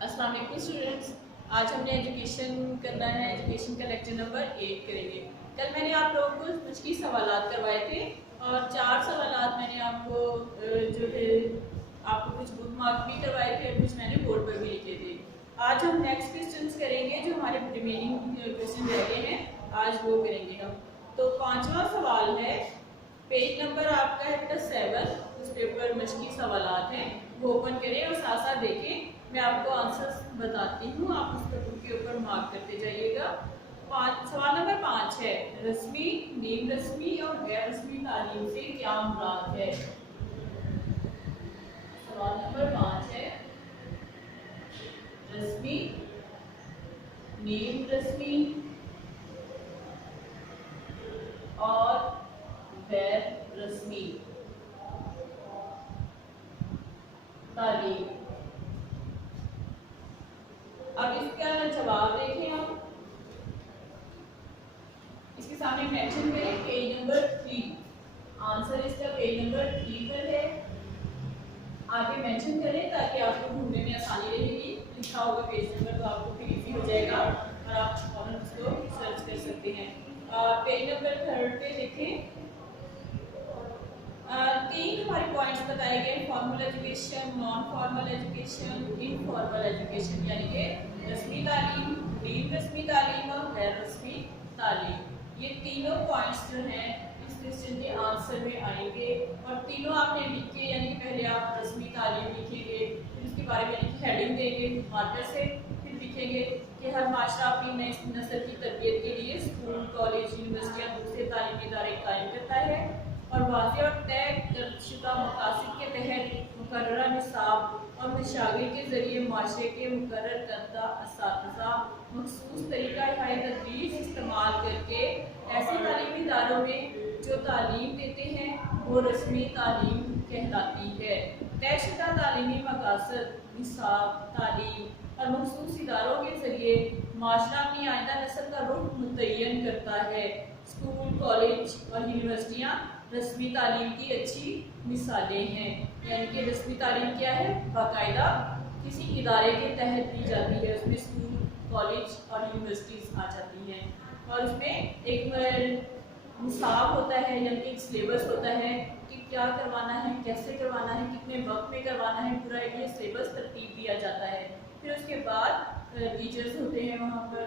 अस्सलाम वालेकुम स्टूडेंट्स। आज हमने एजुकेशन करना है। एजुकेशन का लेक्चर नंबर 8 करेंगे। कल मैंने आप लोगों को कुछ की सवालात करवाए थे और 4 सवालात मैंने आपको जो है आपको कुछ बुक मार्क भी करवाए थे, कुछ मैंने बोर्ड पर भी लिखे थे। आज हम नेक्स्ट क्वेश्चंस करेंगे, जो हमारे रिमेनिंग क्वेश्चन रह गए हैं आज वो करेंगे हम। तो 5वां सवाल है, पेज नंबर आपका है +7, उस पेपर मशकी सवालात हैं, वो ओपन करें और साथ साथ देखें। मैं आपको आंसर्स बताती हूँ, आप उसके बुक के ऊपर मार्क करते जाइएगा। सवाल नंबर 5 है, रस्मी, नीम रस्मी और गैर रस्मी तालीम से क्या मुराद है। सवाल नंबर 5 है, रस्मी, नीम रस्मी और गैर रस्मी तालीम। अब इसका जवाब देखें हम। इसके सामने मेंशन करें पेज नंबर 3। आंसर इसका पेज नंबर 3 पर है। आगे मेंशन करें ताकि आपको ढूंढने में आसानी रहेगी। लिखा होगा पेज नंबर तो आपको फिर इजी हो जाएगा और आप फौरन उसको सर्च कर सकते हैं। पेज नंबर 3 पे देखें। 3 हमारे पॉइंट्स बताए गए, formal education, non formal education, informal education, यानी कि रस्मी तालीम, नीम रस्मी तालीम और गैर रस्मी तालीम। ये तीनों पॉइंट्स जो हैं इस क्वेश्चन के आंसर में आएंगे और तीनों आपने लिख के, यानी कि पहले आप रस्मी तालीम लिखेंगे, फिर उसके बारे में हेडिंग देंगे मार्कर से, फिर लिखेंगे कि हर माशरा अपनी नई नस्ल की तरबियत के लिए स्कूल, कॉलेज, यूनिवर्सिटियाँ, दूसरे तालीमी इदारे कायम करता है और वाज़ेह और तय शुदा मकासद के तहत मुकर्ररा निसाब और मशागिर के ज़रिए माशरे के मुकर्रर करदा असातिज़ा मखसूस तरीक़ा तदरीस इस्तेमाल करके ऐसे तालीमी इदारों में जो तालीम देते हैं वो रस्मी तालीम कहलाती है। तयशुदा तालीमी मकासद, निसाब, तालीम और मखसूस इदारों के ज़रिए माशरा अपनी आइंदा नस्ल का रुख मुतय्यन करता है। स्कूल, कॉलेज और यूनिवर्सिटियाँ रस्मी तालीम की अच्छी मिसालें हैं। यानी कि रस्मी तालीम क्या है, बाकायदा किसी इदारे के तहत दी जाती है, उसमें स्कूल, कॉलेज और यूनिवर्सिटीज़ आ जाती हैं और उसमें एक निसाब होता है, यानी कि एक सिलेबस होता है कि क्या करवाना है, कैसे करवाना है, कितने वक्त में करवाना है, पूरा एक ये सिलेबस तरतीब दिया जाता है। फिर उसके बाद टीचर्स होते हैं वहाँ पर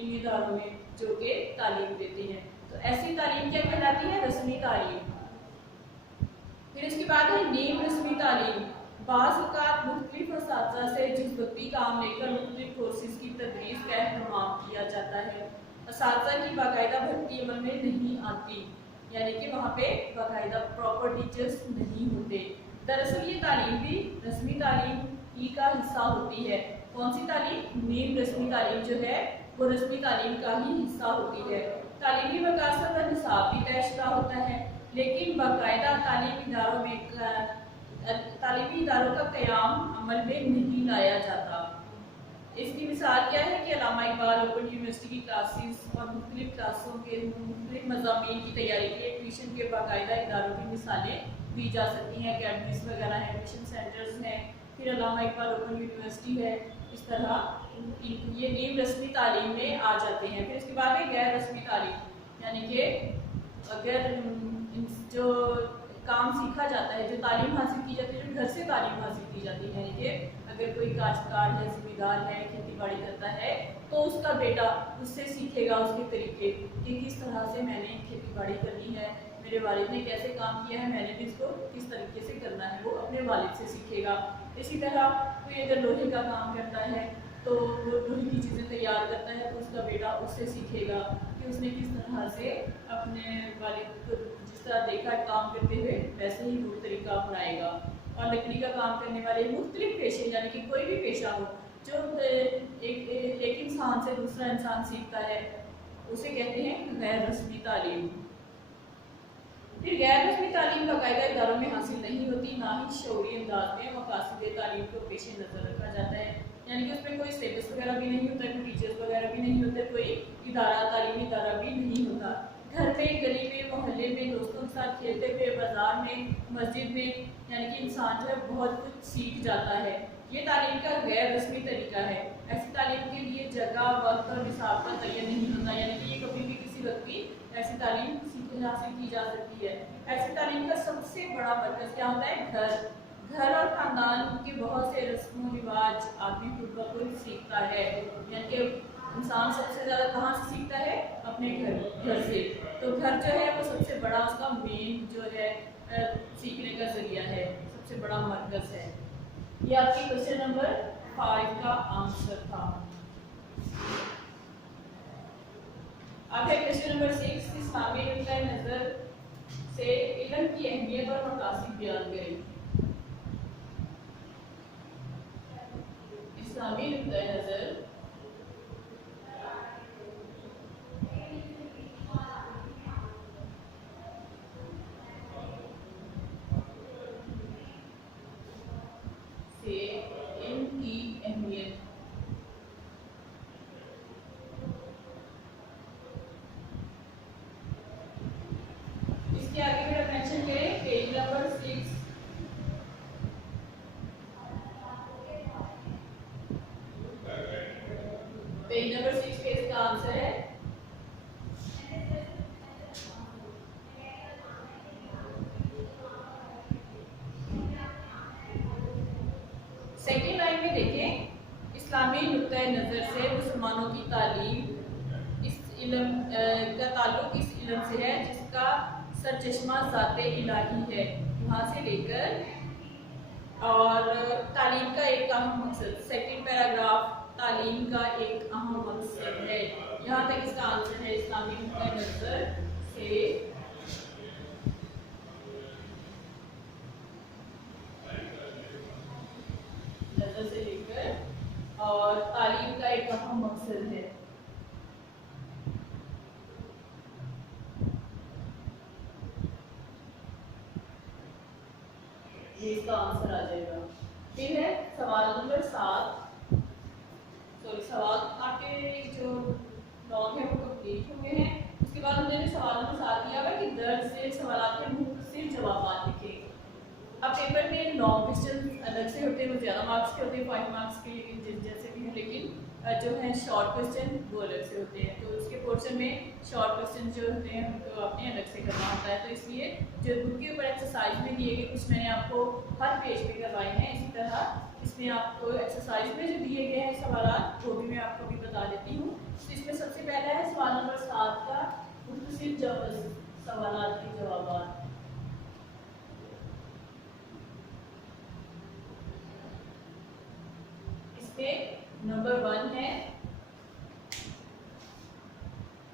इन इदारों में जो कि तालीम देते हैं। तो ऐसी तालीम क्या कहलाती है, रस्मी तालीम। फिर उसके बाद है नीम रस्मी तालीम। बाज़ औक़ात मुख्तलिफ असातिज़ा से जिस वक्ती काम लेकर मुख्तलिफ कोर्सेज़ की तदरीस का अहतमाम किया जाता है। असातिज़ा की बाकायदा भर्ती अमल में नहीं आती, यानी कि वहाँ पे बाकायदा प्रॉपर टीचर्स नहीं होते। दरअसल ये तालीम भी रस्मी तालीम ही का हिस्सा होती है। कौन सी तालीम, नीम रस्मी तालीम जो है वो रस्मी तालीम का ही हिस्सा होती है। तालीमी मकासद और निसाब भी तयशुदा होता है, लेकिन बाकायदा तालीमी इदारों में तालीमी इदारों का क़याम अमल में नहीं लाया जाता। इसकी मिसाल क्या है कि अल्लामा इकबाल ओपन यूनिवर्सिटी की क्लासेस और मुख्तलिफ क्लासों के मुख्तलिफ मज़ामीन की तैयारी के लिए ट्यूशन के बाकायदा इदारों की मिसालें दी जा सकती हैं। अकेडमीज़ वगैरह हैं, ट्यूशन सेंटर्स हैं, फिर अल्लामा इकबाल ओपन यूनिवर्सिटी है। इस तरह ये नीम रस्मी तालीम में आ जाते हैं। फिर उसके बाद है गैर रस्मी तालीम, यानी कि अगर जो काम सीखा जाता है, जो तालीम हासिल की जाती है, जो घर से तालीम हासिल की जाती है, यानी कि अगर कोई काश्तकार है, ज़िम्मेदार है, खेती बाड़ी करता है, तो उसका बेटा उससे सीखेगा उसके तरीके कि किस तरह से मैंने खेती बाड़ी करनी है, मेरे वालिद ने कैसे काम किया है, मैंने भी इसको किस तरीके से करना है, वो अपने वालिद से सीखेगा। इसी तरह कोई अगर लोहे का काम करता है तो वो लोहे की चीज़ें तैयार करता है, तो उसका बेटा उससे सीखेगा कि उसने किस तरह से अपने वालिद को जिस तरह देखा है काम करते हुए वैसे ही वो तरीका अपनाएगा। और लकड़ी का काम करने वाले मुख्तलिफ पेशे, यानी कि कोई भी पेशा हो जो एक इंसान से दूसरा इंसान सीखता है, उसे कहते हैं गैर रस्मी तालीम। फिर गैर रस्मी तालीम बाकायदा इदारों में हासिल नहीं होती, ना ही शऊरी अंदाज में मकासद तालीम को पेश नज़र रखा जाता है, यानी कि उसमें कोई सिलेबस वगैरह भी नहीं होता, कोई टीचर्स वगैरह भी नहीं होते, कोई इदारा तालीमी इदारा भी नहीं होता। घर में, गली में, मोहल्ले में दोस्तों के साथ खेलते हुए, बाजार में, मस्जिद में, यानी कि इंसान जो है बहुत कुछ सीख जाता है। ये तालीम का गैर रस्मी तरीका है। ऐसी तालीम के लिए जगह, वक्त और निसाब का तयन नहीं होता, यानी कि ये कभी भी किसी वक्त भी ऐसी तालीम हासिल की जा सकती है। ऐसी तालीम का सबसे बड़ा मरकज़ क्या होता है? घर। घर और ख़ानदान के बहुत से रस्म रिवाज आदमी खुद ब खुद सीखता है, यानी कि इंसान सबसे ज़्यादा कहाँ से सीखता है? अपने घर से। तो घर जो है वो सबसे बड़ा उसका मेन जो है सीखने का जरिया है, सबसे बड़ा मरकज़ है। ये आपकी क्वेश्चन नंबर 5 का आंसर था। आगे क्वेश्चन नंबर 6, इस्लामी नुक्ता नज़र से इल्म की अहमियत और मकासद बयान करें। इस्लामी नुक्ता नज़र से इनकी अहमियत। इसके आगे भी आप मेंशन करें पेज नंबर 6। पेज नंबर 6 पे इसका आंसर है सेकेंड लाइन में देखें, इस्लामी नुक्ता नज़र से मुसलमानों की तालीम इस इल्म का ताल्लुक इस इल्म से है जिसका सरचश्मा ज़ाते इलाही है, वहाँ से लेकर और तालीम का एक अहम मकसद। सेकेंड पैराग्राफ तालीम का एक अहम मकसद है, यहाँ तक इसका आंसर है इस्लामी नुक्ता नज़र से लेकर और तालीम का एक अहम मकसद है। ये इसका आंसर आ जाएगा। फिर है सवाल नंबर 7। सॉरी, सवाल आपके जो लॉग है वो कंप्लीट हुए हैं। उसके बाद हमने सवाल नंबर 7 दिया हुआ कि दर्ज से सवाल के मुख्तसर जवाब लिखें। अब पेपर में लॉन्ग क्वेश्चन अलग से होते हैं, वो ज़्यादा मार्क्स के होते हैं, 5 मार्क्स के जैसे भी हैं, लेकिन जो है शॉर्ट क्वेश्चन वो अलग से होते हैं। तो उसके पोर्शन में शॉर्ट क्वेश्चन जो होते हैं उनको आपने अलग से करना होता है। तो इसलिए जो बुक के ऊपर एक्सरसाइज में दिए गए कुछ मैंने आपको हर पेज पे करवाए हैं, इसी तरह इसमें आपको एक्सरसाइज में जो दिए गए हैं सवाल वो भी मैं आपको भी बता देती हूँ। तो इसमें सबसे पहला है सवाल नंबर 7 का मुख्तसर सवाल के जवाब। नंबर 1 है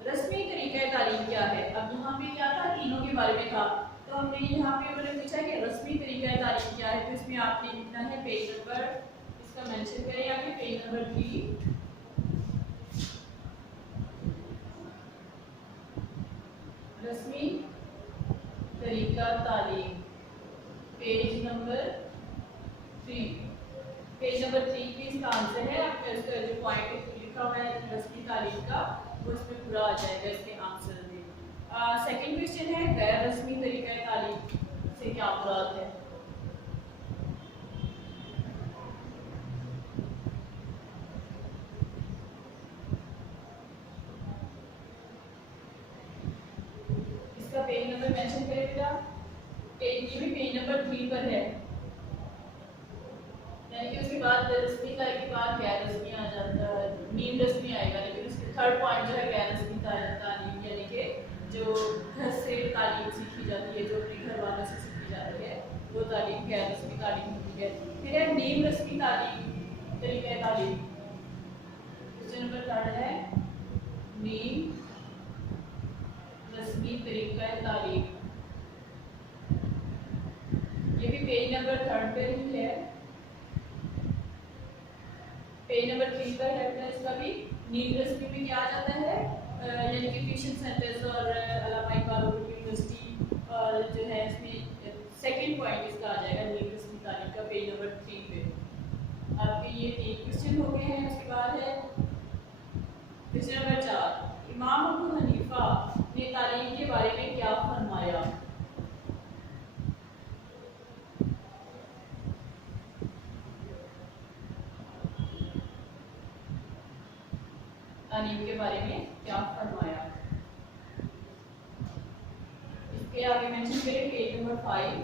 रस्मी तरीका तालीम क्या है। अब यहाँ पे क्या था, तीनों के बारे में था, तो हमने यहाँ पे उन्होंने पूछा कि रस्मी तरीका तालीम क्या है। तो इसमें आपने लिखना है पेज नंबर, इसका मेंशन करें यहाँ पे पेज नंबर 3, रस्मी तरीका तालीम पेज नंबर 3। पेज नंबर 3 की इसका आंसर है। आपका इसका जो पॉइंट लिखा हुआ है रस्मी तालीम का वो इसमें पूरा आ जाएगा इसके आंसर में। सेकंड क्वेश्चन है गैर रस्मी तरीका तालीम से क्या मुराद है। इसका पेज नंबर मेंशन करें बेटा। ये भी पेज नंबर 3 पर है, यानी कि उसके बाद रस्मी के बाद गैर रस्मी आ जाता है, नीम रस्मी आएगा। लेकिन उसके थर्ड पॉइंट जो है गैर रस्मी तालीम, यानी कि जो घर से तालीम सीखी जाती है, जो अपने घर वालों से सीखी जाती है, वो तालीम गैर रस्मी तालीम होती है। फिर है नीम रस्मी तालीम तरीका तालीम। क्वेश्चन नंबर 3 है नीम रस्मी तरीका तालीम। ये भी पेज नंबर 3 पे ही है, पेज नंबर 3 पर है अपना। इसका भी नीम रस्मी में क्या आ जाता है, यानी कि ट्यूशन सेंटर्स और अलामा इकबाल यूनिवर्सिटी और जो है इसमें सेकंड पॉइंट इसका आ जाएगा नीम रस्मी तालीम का पेज नंबर 3 पे। आपके ये 3 क्वेश्चन हो गए हैं। उसके बाद है क्वेश्चन नंबर 4, इमाम अबू हनीफा ने तालीम के बारे में क्या फरमाया। तालीम के बारे में क्या फरमाया। इसके आगे मेंशन करें पेज नंबर 5।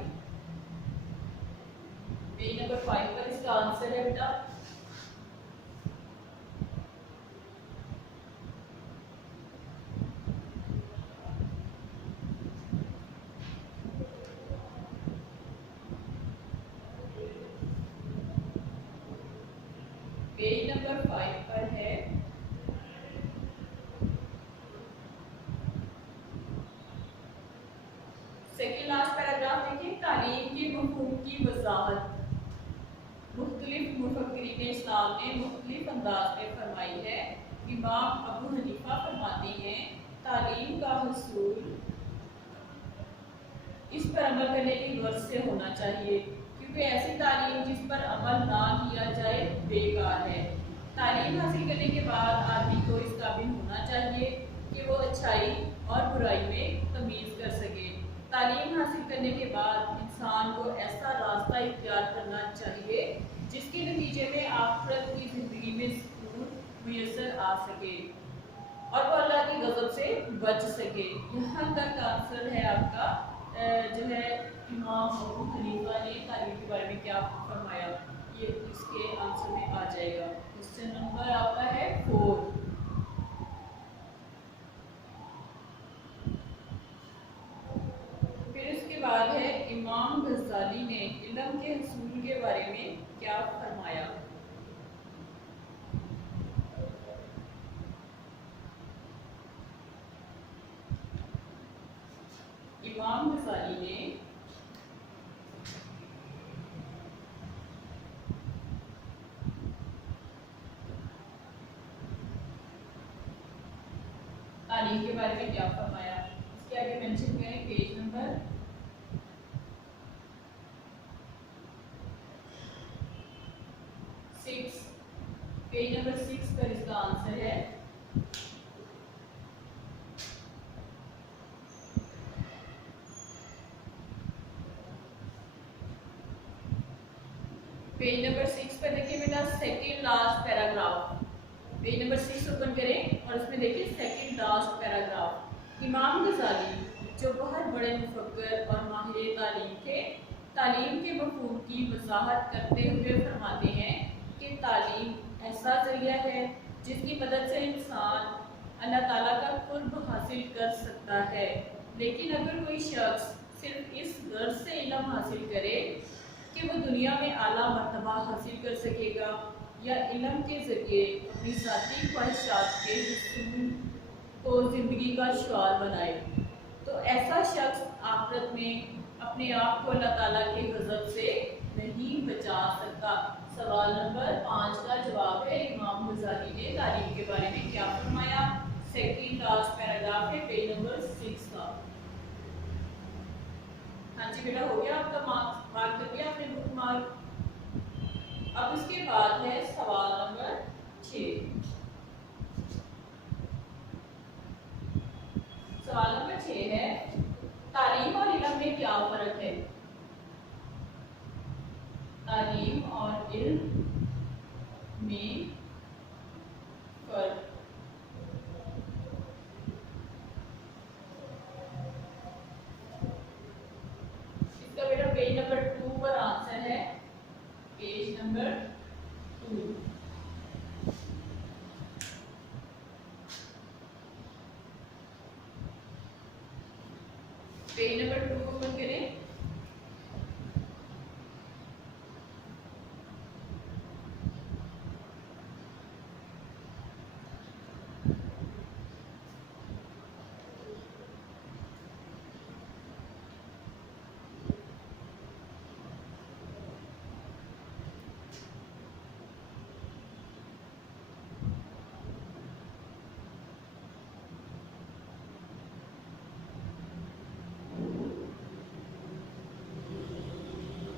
पेज नंबर 5 पर इसका आंसर है बेटा पेज नंबर 5 पर है सेकेंड लास्ट पैराग्राफ। देखिए तालीम के मफ़हूम की वजाहत मुख्तलिफ मुफक्किरीन इस्लाम ने मुख्तलिफ अंदाज में फरमाई है। इमाम अबू हनीफा फरमाते हैं तालीम का हसूल इस पर अमल करने की गर्ज से होना चाहिए, क्योंकि ऐसी तालीम जिस पर अमल ना किया जाए बेकार है। तालीम हासिल करने के बाद आदमी को इस काबिल होना चाहिए कि वो अच्छाई और बुराई में तमीज़ कर सके। तालीम हासिल करने के बाद इंसान को ऐसा रास्ता इख्तियार करना चाहिए जिसके नतीजे में आखिरत की ज़िंदगी में सुकून मुयस्सर आ सके और वो अल्लाह की गज़ब से बच सके। यहाँ तक आंसर है आपका जो है इमाम अबू हनीफा ने तालीम के बारे में क्या फरमाया, ये इसके आंसर में आ जाएगा। क्वेश्चन नंबर आपका है 4। फिर उसके बाद है इमाम गज़ाली ने इल्म के हसूल के बारे में क्या फरमाया। इमाम गज़ाली ने तालीम के बारे में क्या फरमाया। इसके आगे मेंशन करें पेज नंबर 6। पेज नंबर 6 पर इसका आंसर है पेज नंबर 6 पर देखिए बेटा second last paragraph. Page number 6 open करें और उसमें देखिए सेकंड लास्ट पैराग्राफ। इमाम गज़ाली जो बहुत बड़े मुफक्किर और माहिर तालीम थे, तालीम के मफ़हूम की वजाहत करते हुए फरमाते हैं कि तालीम ऐसा ज़रिया है जिसकी मदद से इंसान अल्लाह ताला का कुर्ब हासिल कर सकता है। लेकिन अगर कोई शख्स सिर्फ इस गर्ज से इल्म हासिल करे कि वो दुनिया में आला मर्तबा हासिल कर सकेगा या इल्म के ज़रिए अपनी ज़ाती ख्वाहिशात के हुसूल को ज़िंदगी का शुआर बनाए, तो ऐसा शख्स आखिरत में अपने आप को अल्लाह ताला के गज़ब से नहीं बचा सकता। सवाल नंबर 5 का जवाब है इमाम गज़ाली ने तालीम के बारे में क्या फरमाया। सेकंड लास्ट पैराग्राफ है पेज नंबर 6 का। हाँ जी बेटा, हो गया आपका मार्क कर दिया आपने बुक मार्क। अब इसके बाद है सवाल नंबर 6। सवाल नंबर 6 है तालीम और इल्म में क्या फर्क है। तालीम और इल्म में फर्क। इसका बेटा पेज नंबर 2 पर आंसर है। Page number 2। पेज नंबर 2 को ओपन करें।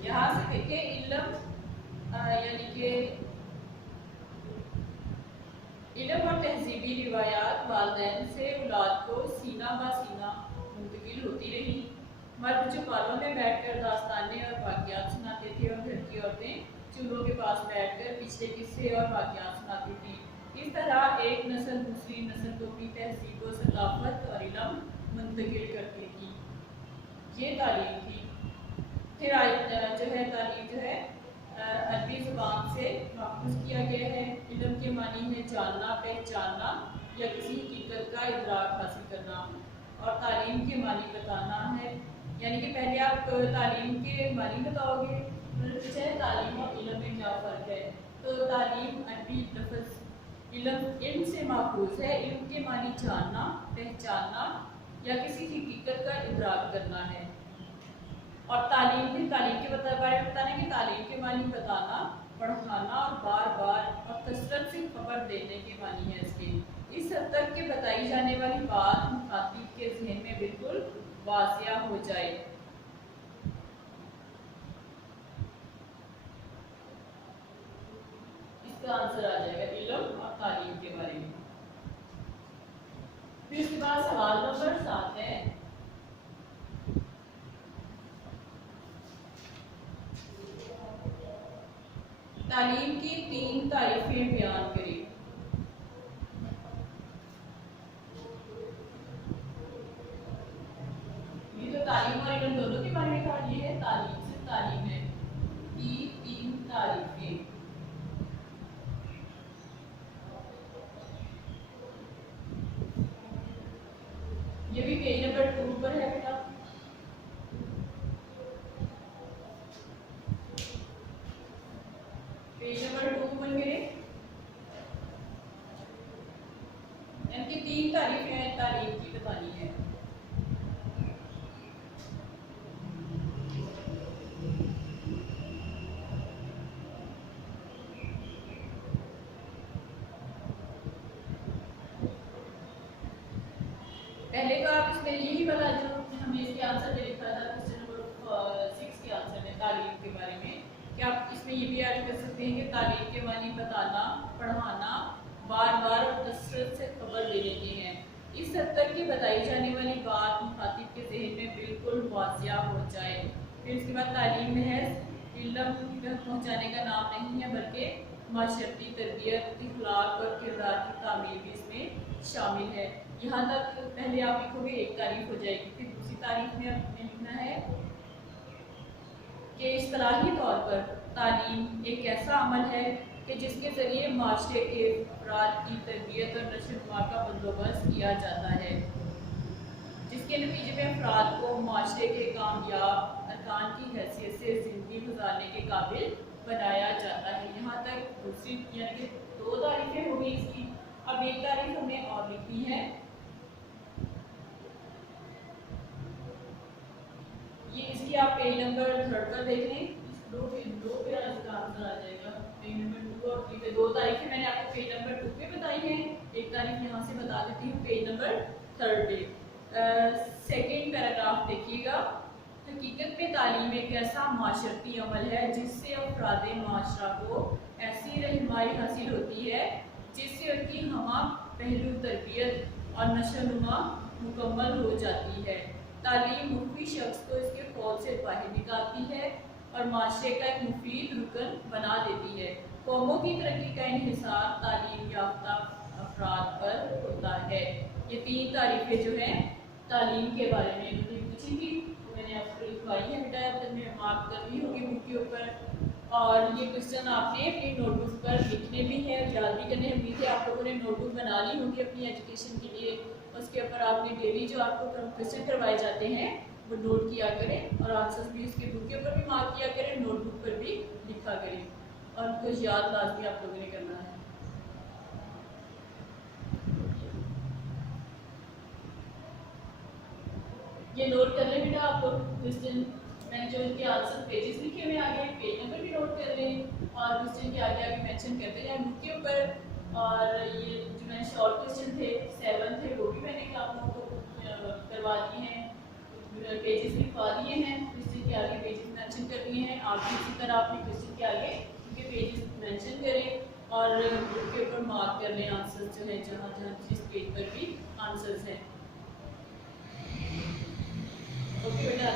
यहाँ से देखिए इल्म यानी कि इल्म और तहजीबी रिवायात वालिदैन से औलाद को सीना ब सीना मुंतकिल होती रही। मर्द चौपालों में बैठकर दास्तानें और वाक़यात सुनाते थे और घर की औरतें चूल्हों के पास बैठकर पिछले किस्से और वाक़यात सुनाती थी। इस तरह एक नस्ल दूसरी नस्ल को भी तहजीब व सकाफत और इलम मुंतकिल करती थी। ये तालीम थी। फिर जो है तालीम जो है अरबी ज़ुबान से माखूज़ किया गया है। इल्म के मानी है जानना, पहचानना या किसी हकीकत का इदराक हासिल करना, और तालीम के मानी बताना है। यानी कि पहले आप तालीम के मानी बताओगे, पूछा है तालीम और इल्म में क्या फ़र्क है। तो तालीम अरबी लफ्ज़ इल्म से माखूज़ है। इल्म के मानी जानना, पहचानना या किसी हकीकत का इदराक करना है। और तालीम के बारे में बताना है कि तालीम के मानी बताना, पढ़ाना और बार बार और कसरत से खबर देने के मानी है इसके। इस हद तक के बताई जाने वाली बात मुखातिब के ज़हन में बिल्कुल वाज़िया हो जाए। इसका आंसर आ जाएगा इल्म और तालीम के बारे में। फिर इसके बाद सवाल नंबर 7 है, तालीम की 3 तारीफें बयान करें। ये तो तालीम और इल्म दोनों के बारे में था। ये है तालीम, सिर्फ तालीम है की 3 तारीफें। ये भी पेज नंबर 2 पर है बेटा। पेज नंबर 2 पर मेरे इनकी 3 तारीफें तालीम की बतानी है। पहले तो आप इसमें यही बता जो हमें इसके आंसर में लिखा था क्वेश्चन नंबर 6 के आंसर में तालीम के बारे में, कि आप इसमें ये भी ऐड कर सकते हैं कि तालीम के मानी बताना, पढ़ाना, बार बार और कसरत से खबर देने के हैं। इस हद तक की बताई जाने वाली बात मुखातिब के ज़हन में बिल्कुल वाज़िया हो जाए। फिर इसके बाद तालीम महज इल्म तक पहुँचाने का नाम नहीं है, बल्कि माशरती तरबियत, इखलाक और किरदार की तामीर भी इसमें शामिल है। यहाँ तक पहले आप लिखोगे एक तारीफ हो जाएगी। फिर दूसरी तारीफ में आपने लिखना है कि इस्तिलाही तौर पर तालीम एक ऐसा अमल है कि जिसके ज़रिए माशरे के अफराद की तरबियत और नशोनुमा का बंदोबस्त किया जाता है, जिसके नतीजे में अफराद को माशरे के कामयाब अरकान की हैसियत से ज़िंदगी गुजारने के काबिल बनाया जाता है। यहाँ तक दूसरी यानी कि 2 तारीफें हो गई इसकी। अब एक तारीफ हमें और लिखनी है। ये इसकी आप पेज नंबर 3 पर देख लें। दो पे इसका आंसर आ जाएगा। पेज नंबर 2 और 3 पे 2 तारीखें मैंने आपको पेज नंबर 2 पे बताई हैं। एक तारीख यहाँ से बता देती हूँ पेज नंबर 3 पे। सेकेंड पैराग्राफ देखिएगा। हकीकत में तालीम एक ऐसा माशरती अमल है जिससे अफराद माशरा को ऐसी रहनुमाई हासिल होती है जिससे उनकी हमा पहलू तरबियत और नशोनुमा मुकम्मल हो जाती है। तालीम मुख्य शख्स को इसके खौफ से बाहर निकालती है और माशरे का एक मुफीद रुकन बना देती है। कौमों की तरक्की का इन्हिसार तालीम याफ्ता अफराद पर होता है। ये 3 तारीफें जो हैं तालीम के बारे में पूछी थी, तो मैंने आपको लिखवाई है बेटा, तो मैं मार्क कर ली होगी बुक के ऊपर। और ये क्वेश्चन आपने अपनी नोटबुक पर लिखने भी है, याद भी करने हैं। उम्मीद है आप लोगों ने नोटबुक बना ली होगी अपनी एजुकेशन के लिए। उसके ऊपर आपने डेली जो आपको क्वेश्चन करवाए जाते हैं वो नोट किया करें, और आंसर्स भी उसके बुक के ऊपर भी मार्क किया करें, नोटबुक पर भी लिखा करें, और कुछ याद लाजमी आप लोगों ने करना है। ये नोट कर लें बेटा आप लोग क्वेश्चन। मैंने जो इनके आंसर पेजेस लिखे हुए आगे, पेज नंबर भी नोट कर लें, और क्वेश्चन के आगे आगे मेंशन करते जाएं बुक के ऊपर। और ये जो मैंने शॉर्ट क्वेश्चन थे 7 थे वो भी मैंने आप लोगों को करवा दिए हैं, पेजेस लिखवा दिए हैं। क्वेश्चन के आगे पेजेस मेंशन कर दिए हैं। आप भी इसी तरह अपने क्वेश्चन के आगे उनके पेजेस मेंशन करें और बुक के ऊपर मार्क कर लें आंसर जो है, जहाँ जहाँ जिस पेज पर भी आंसर्स हैं। ओके बेटा,